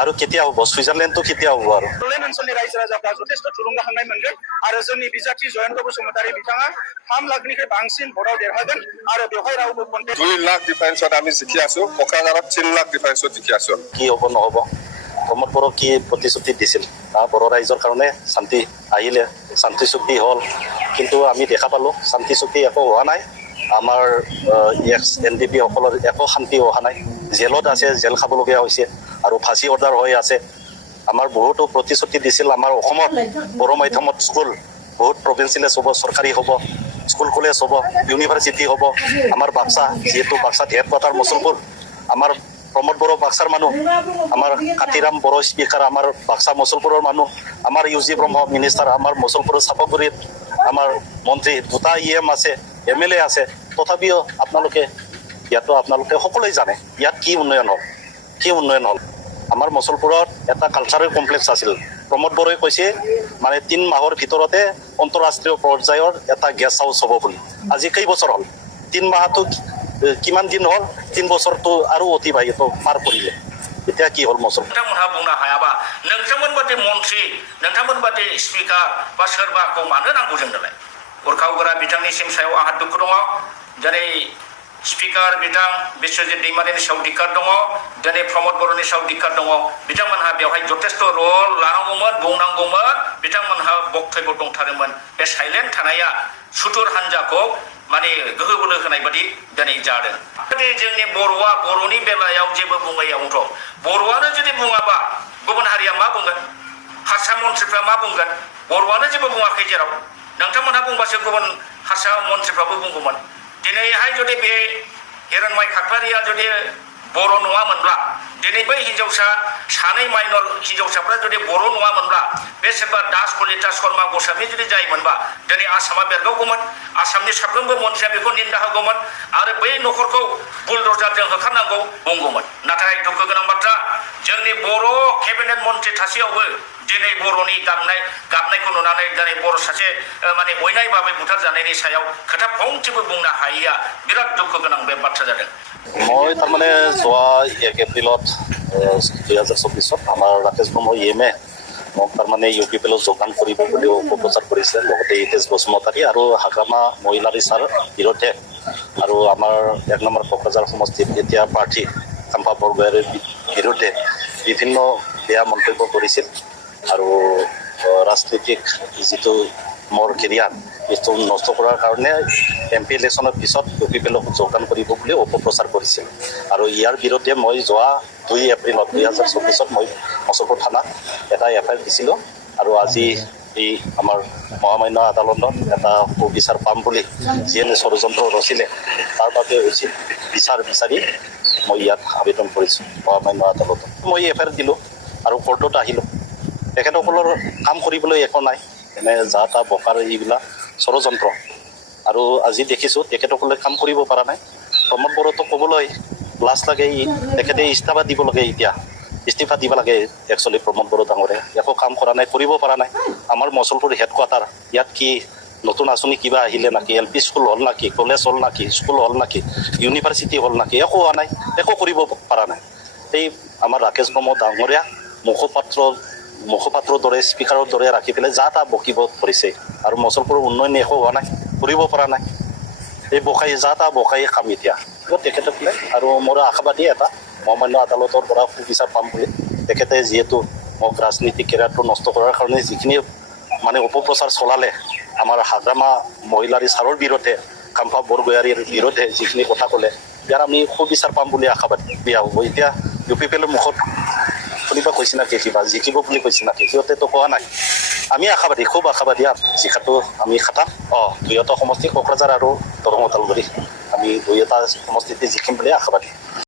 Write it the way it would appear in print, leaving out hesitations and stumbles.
আৰু কেতিয়া হ'ব সুইজাৰলেণ্ডটো কেতিয়া হ'ব আৰু ओनसोलनि रायजो राजाफ्रा जथेस्थ थुलुंगाखांनाय मोनगोन आरो जोंनि बिजाथि जयन्त बसुमतारी बिथाङा 3 लाखनिख्रुइ बांसिन भोटाव देरहागोन आरो बेवहाय रावबो 2 लाख डिफारेन्सत আমি জিকি আছো কোকৰাঝাৰত 3 লাখ ডিফাৰেন্সত জিকি আছো কি হ'ব নহ'ব প্ৰমোদ বড়ো কি প্ৰতিশ্ৰুতি দিছিল বড়ো ৰাইজৰ কাৰণে শান্তি আহিলে শান্তি চুক্তি হ'ল কিন্তু আমি দেখা পালোঁ শান্তি চুক্তি একো হোৱা নাই আমাৰ NDP সকলৰ একো শান্তি হোৱা নাই জেলত আছে জেল খাবলগীয়া হৈছে আৰু ফাঁচি অৰ্ডাৰ হৈ আছে আমাৰ বহুতো প্ৰতিশ্ৰুতি দিছিল আমাৰ অসমত বড়ো মাধ্যমত স্কুল বহুত প্ৰভিন্সিয়েল হ'ব চৰকাৰী হ'ব স্কুল কলেজ হ'ব ইউনিভাৰ্চিটি হ'ব আমাৰ বাক্সা যিহেতু বাক্সাত হেডকোৱাৰ্টাৰ মুছলপুৰ আমাৰ প্ৰমোদ বড়ো বাক্সাৰ মানুহ আমাৰ কাতিৰাম বড়ো স্পিকাৰ আমাৰ বাক্সা মুছলপুৰৰ মানুহ আমাৰ UG ব্ৰহ্ম মিনিষ্টাৰ আমাৰ মুছলপুৰৰ চাপাগুৰিত আমাৰ মন্ত্ৰী দুটা EM আছে MLA আছে তথাপিও আপোনালোকে সকলোৱে জানে ইয়াত কি উন্নয়ন হ'ল আমাৰ মুছলপুৰত এটা কালচাৰেল কমপ্লেক্স আছিল প্ৰমোদ বড়োই কৈছে মানে 3 মাহৰ ভিতৰতে অন্তঃৰাষ্ট্ৰীয় পৰ্যায়ৰ এটা গেষ্ট হাউচ হ'ব বুলি আজি কেই বছৰ হ'ল 3 মাহটো কিমান দিন হ'ল 3 বছৰটো আৰু অতিবাহিত পাৰ কৰিলে এতিয়া কি হ'ল মুছলপুৰ नोंथांमोनहा बुंनो हायाबा नोंथांमोन बादि मन्त्रि नोंथांमोन बादि स्पिकार बा सोरबाखौ मानो नांगौ जोंनोलाय उरखाव गोरा बिथांनिसिम सायाव आंहा दुखु दङ दिनै स्पिकार बिथां बिश्वजित दैमारिनि सायाव धिक्कार दङ दिनै प्रमोद बर'नि सायाव धिक्कार दङ बिथांमोनहा बेवहाय जथेस्थ रल लानांगौमोन बुंनांगौमोन बिथांमोनहा बक्तव्य दंथारोमोन बे साइलेन्ट थानाया सुथुर हान्जाखौ माने गोहो बोलो होनाय बादि दिनै जादों जोंनि बर'आ बर'नि बेलायाव जेबो बुङैयावथ' बर'आनो जुदि बुङाबा गुबुन हारिया मा बुंगोन हारसा मन्थ्रिफ्रा मा बुंगोन बर'आनो जेबो बुङाखै जेराव नोंथांमोनहा बुंबासो गुबुन हारसा मन्थ्रिफ्राबो बुंगौमोन दिनैहाय जुदि बे हिरण्मय खाख्लारिया जुदि बर' नङामोनब्ला दिनै बै हिन्जावसा सानै माइनर हिन्जावसाफ्रा जुदि बर' नङामोनब्ला बे सोरबा दास कलिता शर्मा गस्वामी जुदि जायोमोनबा दिनै आसामा बेरगावगौमोन आसामनि साफ्रोमबो मन्थ्रिया बेखौ निन्दा होगौमोन आरो बै न'खरखौ बुलडजारजों होखारनांगौ बुंगौमोन नाथाय दुखु गोनां बाथ्रा जोंनि बर' केबिनेट मन्थ्रि थासेयावबो दिनै बर'नि गाबनायखौ नुनानै दिनै बर' सासे माने अयनाय भाबै बुथारजानायनि सायाव खोथा फंसेबो बुंनो हायैया बिराद दुखु गोनां बे बाथ्रा जादों মই তাৰমানে যোৱা 1 এপ্ৰিলত 2024 আমাৰ ৰাকেশ ব্ৰহ্ম EMA মোক তাৰমানে UPPL যোগদান কৰিব বুলি অপপ্ৰচাৰ কৰিছে লগতে হিতেশ বসুমতাৰী আৰু হাগ্ৰামা মহিলাৰী ছাৰ বিৰুদ্ধে আৰু আমাৰ 1 নম্বৰ কোকৰাঝাৰ সমষ্টিত এতিয়া প্ৰাৰ্থী কাম্পা বৰগোহাঞিৰ বিৰুদ্ধে বিভিন্ন বেয়া মন্তব্য কৰিছিল আৰু ৰাজনৈতিক যিটো মোৰ কেৰিয়াৰ এইটো নষ্ট কৰাৰ কাৰণে MP ইলেকশ্যনৰ পিছত UPPLক যোগদান কৰিব বুলি অপপ্ৰচাৰ কৰিছিল আৰু ইয়াৰ বিৰুদ্ধে মই যোৱা 2 এপ্ৰিলত 2024 মই মুছলপুৰ থানাত এটা FIR দিছিলোঁ আৰু আজি এই আমাৰ মহামান্য আদালতত এটা সুবিচাৰ পাম বুলি যিয়ে ষড়যন্ত্ৰ ৰচিলে তাৰ বাবে উচিত বিচাৰ বিচাৰি মই ইয়াত আবেদন কৰিছোঁ মহামান্য আদালতত মই FIR দিলোঁ আৰু কোৰ্টত আহিলোঁ তেখেতসকলৰ কাম কৰিবলৈ একো নাই এনে যা তা বকাৰ এইবিলাক ষড়যন্ত্ৰ আৰু আজি দেখিছোঁ তেখেতসকলে কাম কৰিব পৰা নাই প্ৰমোদ বড়োতো ক'বলৈ লাজ লাগে তেখেতে ইস্তফা দিব লাগে এতিয়া ইস্তিফা দিব লাগে একচুৱেলি প্ৰমোদ বড়ো ডাঙৰে একো কাম কৰা নাই কৰিব পৰা নাই আমাৰ মুছলপুৰ হেডকোৱাৰ্টাৰ ইয়াত কি নতুন আঁচনি কিবা আহিলে নাকি LP স্কুল হ'ল নাকি কলেজ হ'ল নাকি স্কুল হ'ল নাকি ইউনিভাৰ্চিটি হ'ল নাকি একো হোৱা নাই একো কৰিব পৰা নাই এই আমাৰ ৰাকেশ ব্ৰহ্ম ডাঙৰীয়া মুখপাত্ৰৰ দৰে স্পিকাৰৰ দৰে ৰাখি পেলাই যা তা বকিব ধৰিছে আৰু মুছলপুৰৰ উন্নয়ন একো হোৱা নাই কৰিব পৰা নাই এই যা তা বকাই কাম এতিয়া তেখেতসকলে আৰু মোৰ আশাবাদী এটা মহামান্য আদালতৰ পৰা সুবিচাৰ পাম বুলি তেখেতে যিহেতু মোক ৰাজনীতিক কেৰিয়াৰটো নষ্ট কৰাৰ কাৰণে যিখিনি মানে অপপ্ৰচাৰ চলালে আমাৰ হাগ্ৰামা মহিলাৰী ছাৰৰ বিৰুদ্ধে কাম্পা বৰগোহাঞিৰ বিৰুদ্ধে যিখিনি কথা ক'লে ইয়াৰ আমি সুবিচাৰ পাম বুলি আশাবাদী বিয়া হ'ব এতিয়া UPPLৰ মুখত শুনিবা কৈছে নাকি কিবা জিকিব বুলি কৈছে নাকি সিহঁতেতো কোৱা নাই আমি আশাবাদী খুব আশাবাদী জিকাটো আমি খাটাম দুয়োটা সমষ্টি কোকৰাঝাৰ আৰু দৰং ওদালগুৰি আমি দুয়োটা সমষ্টিতে জিকিম বুলি আশাবাদী